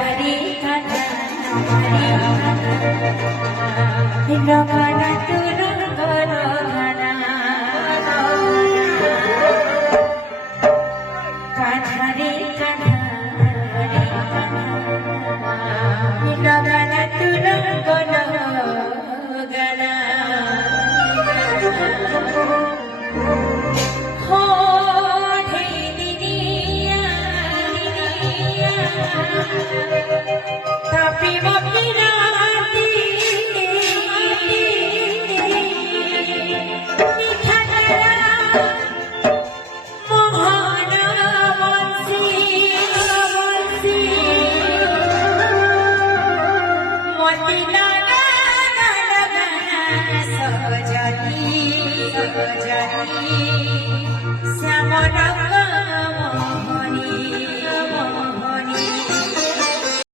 কাঠারি কাঠা রঙনা তুর গরঘনা কাঠারি কাঠা রঙনা তুর গরঘনা tapi mapirati nikhatara mohana vansi motina sajani samana